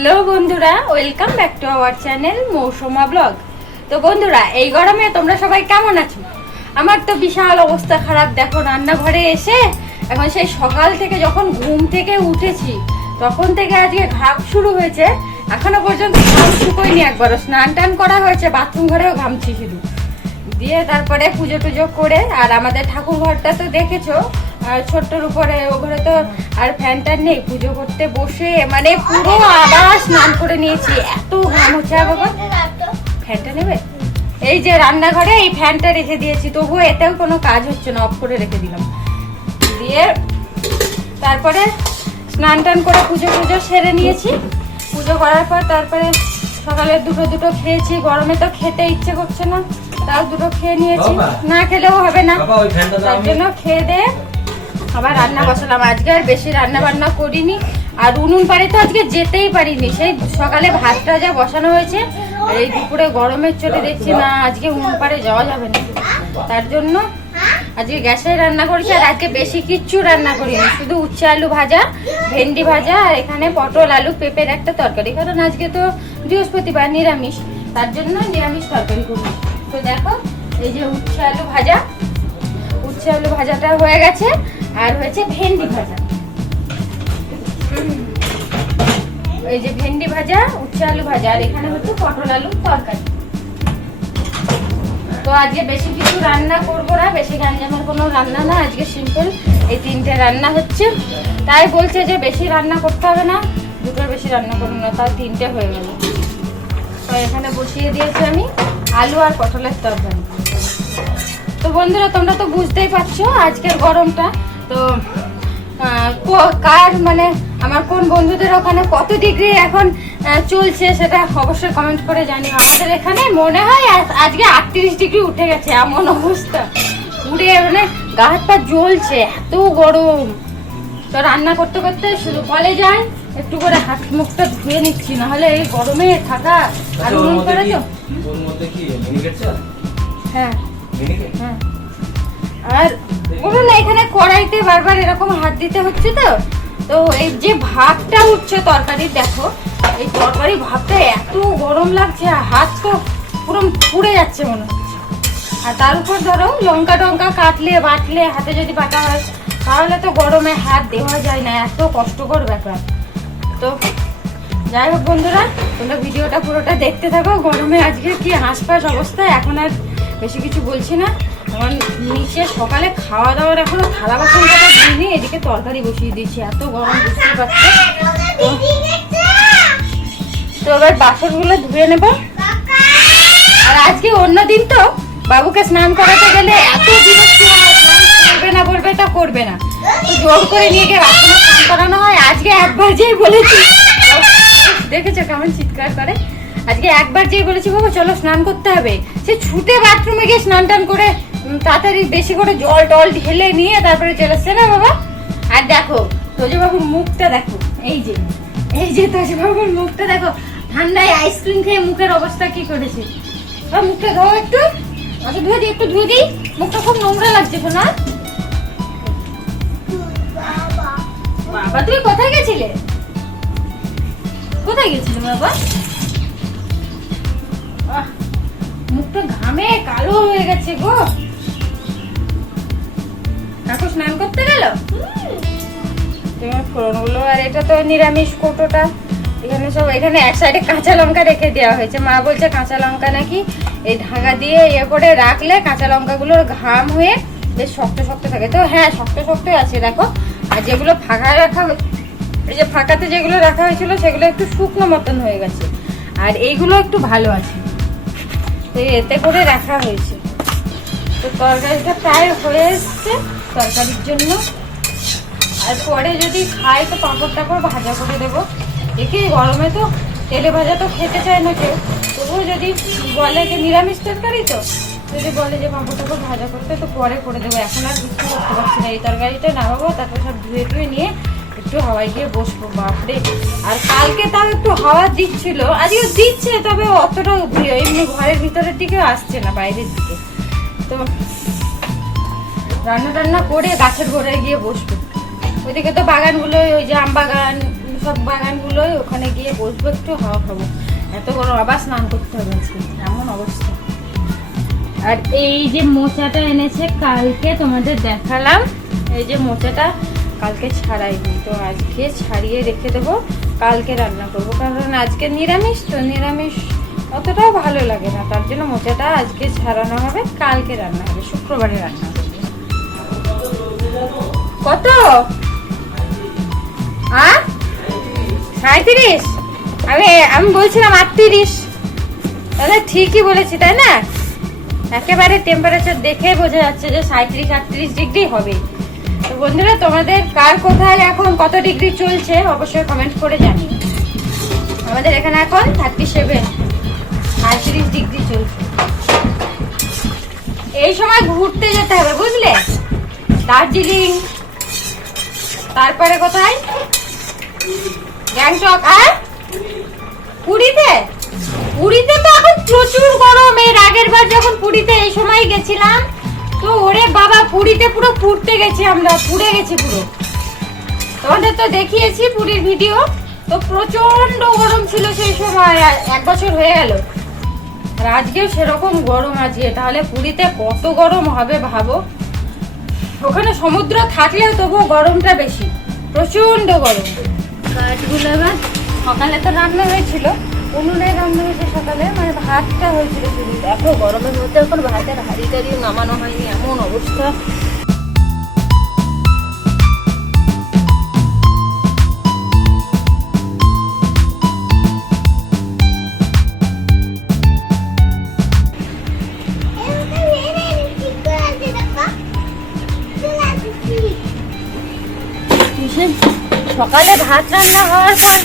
Hello বন্ধুরা, welcome back to our channel Mousuma blog. তো বন্ধুরা, এই গরমে তোমরা সবাই কেমন আছো? আমার তো বিশাল অবস্থা খারাপ। দেখো, রান্নাঘরে এসে এখন সেই সকাল থেকে যখন ঘুম থেকে উঠেছি তখন থেকে আজকে ঘাম শুরু হয়েছে। এখনো পর্যন্ত ঘাম শুকোয়নি একবারও। স্নান টান করা হয়েছে, বাথরুম ঘরেও ঘামছি শুধু। দিয়ে তারপরে পুজো টুজো করে, আর আমাদের ঠাকুর ঘরটা তো দেখেছো, ছোট্টর উপরে, ওখানে তো আর ফ্যান ট্যান নেই। পুজো করতে বসে মানে পুরো আবার স্নান করে নিয়েছি, এত ঘাম হচ্ছে। বাবা ফ্যানটা নেবে? এই যে রান্নাঘরে এই ফ্যানটা রেখে দিয়েছি, তবুও এতেও কোনো কাজ হচ্ছে না, অফ করে রেখে দিলাম। দিয়ে তারপরে স্নান টান করে পুজো টুজো সেরে নিয়েছি। পুজো করার পর তারপরে সকালে দুটো খেয়েছি। গরমে তো খেতে ইচ্ছে করছে না, তাও দুটো খেয়ে নিয়েছি। না খেলেও হবে না, তার জন্য খেয়ে দিয়ে আবার রান্না বসালাম। আজকে আর বেশি রান্না বান্না করিনি, আর উনুন পাড়ে তো আজকে যেতেই পারিনি। সেই সকালে ভাতটা যা বসানো হয়েছে, আর এই দুপুরে গরমের চোটে দেখছি না আজকে উনুন পাড়ে যাওয়া যাবে না। তার জন্য আজকে গ্যাসে রান্না করেছি। আর আজকে বেশি কিচ্ছু রান্না করিনি, শুধু উচ্ছে আলু ভাজা, ভেন্ডি ভাজা, আর এখানে পটল আলু পেঁপের একটা তরকারি। কারণ আজকে তো বৃহস্পতিবার, নিরামিষ, তার জন্য নিরামিষ তরকারি করবো। তো দেখো, এই যে উচ্ছে আলু ভাজা, উচ্ছে আলু ভাজাটা হয়ে গেছে, আর হয়েছে ভেন্ডি ভাজা। এই যে ভেন্ডি ভাজা, উচ্ছে আলু ভাজা, আর এখানে হচ্ছে পটল আলু তরকারি। তো আজকে বেশি কিছু রান্না করবো না, বেশি গ্যাঞ্জামের কোনো রান্না না, আজকে সিম্পল এই তিনটে রান্না হচ্ছে। তাই বলছে যে বেশি রান্না করতে হবে না, দুটোর বেশি রান্না করবো না, তাও তিনটে হয়ে গেল। তো এখানে বসিয়ে দিয়েছি আমি আলু আর পটলের তরকারি। তো বন্ধুরা, তোমরা তো বুঝতেই পারছো আজকের গরমটা। তো কার মানে আমার কোন বন্ধুদের ওখানে কত ডিগ্রি এখন চলছে সেটা অবশ্যই কমেন্ট করে জানিও। আমাদের এখানে মনে হয় আজকে 38 ডিগ্রি উঠে গেছে, এমন অবস্থা। উড়ে মানে গা হাত পা জ্বলছে, এত গরম। তো রান্না করতে করতে শুধু কলে যাই, একটু করে হাত মুখটা ধুয়ে নিচ্ছি, নাহলে এই গরমে থাকা আর মন করে তো। হ্যাঁ হ্যাঁ, আর বলুন না, এখানে কড়াইতে বারবার এরকম হাত দিতে হচ্ছে। তো এই যে ভাতটা উঠছে তরকারি, দেখো এই তরকারি ভাতটা এত গরম লাগছে, হাত তো পুরো পুড়ে যাচ্ছে মনে হচ্ছে। আর তার উপর ধরো লঙ্কা টঙ্কা কাটলে বাটলে হাতে যদি বাটা হয়, তাহলে তো গরমে হাত দেওয়া যায় না, এত কষ্টকর ব্যাপার। তো যাই হোক বন্ধুরা, তোমরা ভিডিওটা পুরোটা দেখতে থাকো। গরমে আজকে কি হাঁসফাঁস অবস্থা। এখন আর বেশি কিছু বলছি না, আমার নিচে সকালে খাওয়া দাওয়ার এখনো থালা বাসন কটা ধুইনি, এদিকে তরকারি বসিয়ে দিয়েছি, এত গরম বুঝতে পারছো। তো এবার বাসনগুলো ধুয়ে নেব। আর আজকে অন্যদিন তো বাবুকে স্নান করাতে গেলে এত বিরক্তি হয়, করবে না বলবে তা করবে না, তো জোর করে নিয়ে গিয়ে বাথরুমে স্নান করানো হয়। আজকে একবার যেই বলেছি, দেখেছো কেমন চিৎকার করে, আজকে একবার যেই বলেছি বাবা চলো স্নান করতে হবে, সে ছুটে বাথরুমে গিয়ে স্নান টান করে তাড়াতাড়ি বেশি করে জল টল ঢেলে নিয়ে তারপরে চলে এসছে না বাবা। আর দেখো তোজবাবুর মুখটা দেখো, এই যে তোজবাবুর মুখটা দেখো, ঠান্ডায় আইসক্রিম খেয়ে মুখের অবস্থা কি করেছে। মুখটা ধোও একটু, আচ্ছা ধুয়ে দিই, একটু ধুয়ে দিই, মুখটা খুব নোংরা লাগছে। শোনা বাবা, তুমি কোথায় গেছিলে? কোথায় গেছিলে বাবা? মুখটা ঘামে কালো হয়ে গেছে গো। কাকু স্নান করতে গেল? তোমার ফোড়নগুলো, আর এটা তো নিরামিষ কৌটোটা, এখানে সব, এখানে এক সাইডে কাঁচা লঙ্কা রেখে দেওয়া হয়েছে। মা বলছে কাঁচা লঙ্কা নাকি এই ঢাকা দিয়ে ইয়ে করে রাখলে কাঁচা লঙ্কাগুলোর ঘাম হয়ে বেশ শক্ত শক্ত থাকে। তো হ্যাঁ, শক্ত শক্তই আছে দেখো। আর যেগুলো ফাঁকা রাখা, এই যে ফাঁকাতে যেগুলো রাখা হয়েছিল সেগুলো একটু শুকনো মতন হয়ে গেছে, আর এইগুলো একটু ভালো আছে, তো এতে করে রাখা হয়েছে। তো তরকারিটা প্রায় হয়ে এসছে তরকারির জন্য। আর পরে যদি খাই তো পাঁপড় টাপড় ভাজা করে দেবো। একে গরমে তো তেলে ভাজা তো খেতে চায় না কেউ, তবুও যদি বলে যে নিরামিষ তরকারি, তো যদি বলে যে পাঁপড় টাপড় ভাজা করতে, তো পরে করে দেবো। এখন আর কিছু করতে পারছি না, এই তরকারিটা নামাবো, তারপর সব ধুয়ে টুয়ে নিয়ে একটু হাওয়ায় গিয়ে বসবো। বাপরে, আর কালকে তাও একটু হাওয়া দিচ্ছিল, আজকে দিচ্ছে, তবে অতটা এমনি ঘরের ভিতরের দিকে আসছে না, বাইরের দিকে। তো রান্না টান্না করে গাছের গোড়ায় গিয়ে বসবো। ওইদিকে তো বাগানগুলো, ওই যে আম বাগান, সব বাগানগুলোই, ওখানে গিয়ে বসবো, একটু হাওয়া খাবো। এত গরম, আবার স্নান করতে হবে আজকে, এমন অবস্থা। আর এই যে মোচাটা এনেছে কালকে, তোমাদের দেখালাম, এই যে মোচাটা কালকে ছাড়াইনি, তো আজকে ছাড়িয়ে রেখে দেবো, কালকে রান্না করবো। কারণ আজকে নিরামিষ, তো নিরামিষ অতটাও ভালো লাগে না, তার জন্য মোচাটা আজকে ছাড়ানো হবে, কালকে রান্না হবে, শুক্রবারে রান্না হবে। কত? 37? আমি বলছিলাম 38। তাহলে ঠিকই বলেছি, তাই না? একেবারে টেম্পারেচার দেখে বোঝা যাচ্ছে যে 37-38 ডিগ্রি হবে। তো বন্ধুরা, তোমাদের কার কোথায় এখন কত ডিগ্রি চলছে অবশ্যই কমেন্ট করে জানিও। আমাদের এখানে এখন 37 ডিগ্রি চলছে। এই সময় ঘুরতে যেতে হবে, বুঝলে? দার্জিলিং, তারপরে কোথায়, গ্যাংটক, আর পুরীতে। পুরীতে তো এখন প্রচুর গরম। এর আগের বার যখন পুরীতে এই সময় গেছিলাম, তো ওরে বাবা, পুরীতে পুরো পুড়তে গেছি, আমরা পুড়ে গেছি পুরো। তোমাদের তো দেখিয়েছি পুরীর ভিডিও। তো প্রচন্ড গরম ছিল সেই সময়, 1 বছর হয়ে গেল। আর আজকেও সেরকম গরম আজকে। তাহলে পুরীতে কত গরম হবে ভাবো। ওখানে সমুদ্র থাকলেও তবুও গরমটা বেশি, প্রচন্ড গরম। কাঠগুলো এবার, সকালে তো রান্না হয়েছিল, উনুনে রান্না হয়েছে সকালে, মানে ভাতটা হয়েছিল শুধু। এত গরমের মধ্যে এখন ভাতের হাঁড়ি টাড়ি নামানো হয়নি, এমন অবস্থা। সকালে ভাত রান্না হওয়ার পর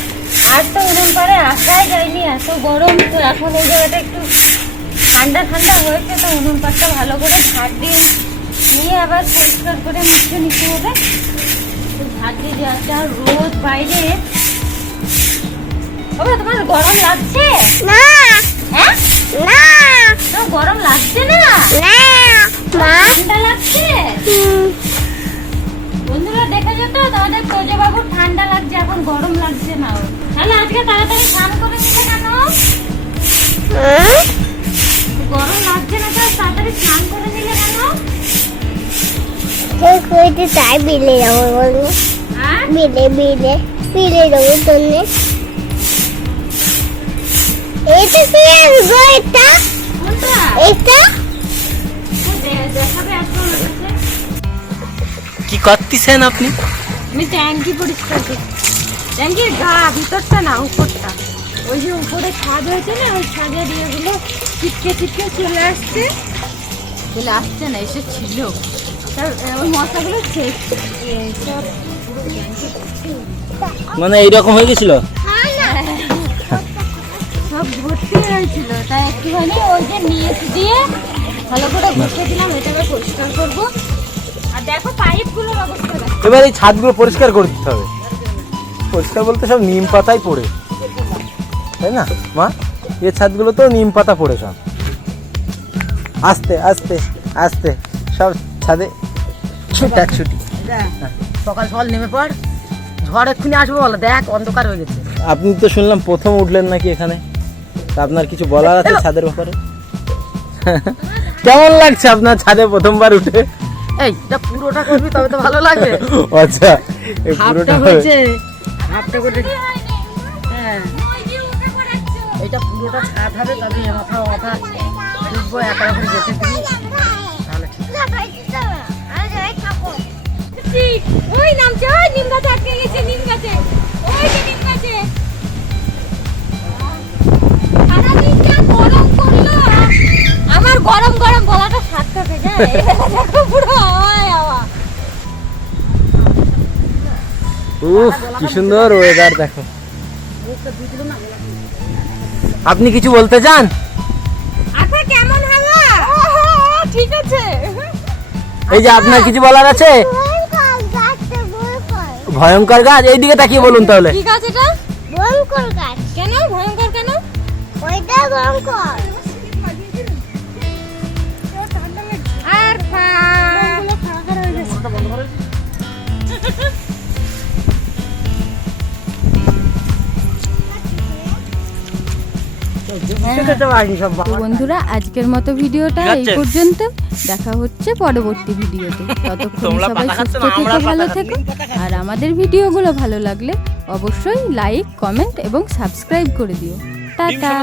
আর তো উনুন পাড়ে আসাই যায়নি, এত গরম। তো এখন এই জায়গাটা একটু ঠান্ডা ঠান্ডা হয়েছে, তো উনুন পাড়টা ভালো করে ঝাড় দিয়ে নিয়ে আবার পরিষ্কার করে মুছে নিতে হবে। তো ঝাড় দিয়ে যা রোদ বাইরে। বাবা, তোমার গরম লাগছে না? হ্যাঁ, না, তোমার গরম লাগছে না? ঠান্ডা লাগছে। বন্ধুরা দেখে যেত, তোমাদের তোজো বাবুর ঠান্ডা লাগছে, এখন গরম লাগছে না। তাহলে আজকে তাড়াতাড়ি স্নান করে নিলে কেন? গরম লাগছে না, তাড়াতাড়ি স্নান করে নিলে কেন? তাই বিলে যাবো বলবো, বিলে বিলে বিলে যাবো জন্য। এটা কি আসবো? এটা এটা দেখাবে এখন। কি করতেছেন আপনি? আমি ট্যাঙ্কি পরিষ্কার করছি। ট্যাঙ্কির গা, ভিতরটা না, উপরটা। ওই যে উপরে ছাদ হয়েছে না, ওই ছাদের ইয়েগুলো ছিটকে ছিটকে চলে আসছে না, এসে ছিল। ওই মশাগুলো মানে এইরকম হয়ে গেছিল, সব ভর্তি হয়েছিল। তাই একটুখানি ওই যে নিয়ে দিয়ে ভালো করে ঘষে দিলাম, এটাকে পরিষ্কার করবো। আর দেখো পাইপগুলোর অবস্থা দেখো। এবার এই ছাদগুলো পরিষ্কার করে দিতে হবে। পরিষ্কার বলতে সব নিম পাতাই পড়ে, তাই না মা? এই ছাদগুলো তো নিম পাতা পড়ে সব। আস্তে আস্তে আস্তে সব ছাদে ছুটি। সকাল সকাল নেমে পড়, ঝড় এক্ষুনি আসবে বলো, দেখ অন্ধকার হয়ে গেছে। আপনি তো শুনলাম প্রথম উঠলেন নাকি এখানে, তা আপনার কিছু বলার আছে ছাদের ব্যাপারে? কেমন লাগছে আপনার ছাদে প্রথমবার উঠে? এইটা পুরোটা করবি তবে তো ভালো লাগবে। আচ্ছা, এই পুরোটা হয়েছে, হাফটা করে। হ্যাঁ, এটা পুরোটা ছাদ হবে, তবে মাথা মাথা ডুববো একা করে যেতে দিবি, তাহলে ঠিক। ওই নামছে, ওই নিম গাছে আটকে গেছে, নিম গাছে, ওই যে নিম গাছে। সারাদিন যা গরম করলো, আমার গরম গরম গলাটা সাতটা থেকে দেখো পুরো হাওয়ায় হাওয়া। উফ, কি সুন্দর ওয়েদার দেখো। আপনি কিছু বলতে চান? আচ্ছা, কেমন হাওয়া? ঠিক আছে। এই যে আপনার কিছু বলার আছে? ভয়ঙ্কর গাছ, এইদিকে তাকিয়ে বলুন তাহলে। কি গাছ এটা? ভয়ঙ্কর গাছ। কেন ভয়ঙ্কর? কেন ওইটা ভয়ঙ্কর। আর খেতে পারিনি সব তো বন্ধুরা আজকের মতো ভিডিওটা এই পর্যন্ত। দেখা হচ্ছে পরবর্তী ভিডিওতে। ততক্ষণ সবাই সুস্থ থেকো, ভালো থেকো। আর আমাদের ভিডিওগুলো ভালো লাগলে অবশ্যই লাইক, কমেন্ট এবং সাবস্ক্রাইব করে দিও। টাটা।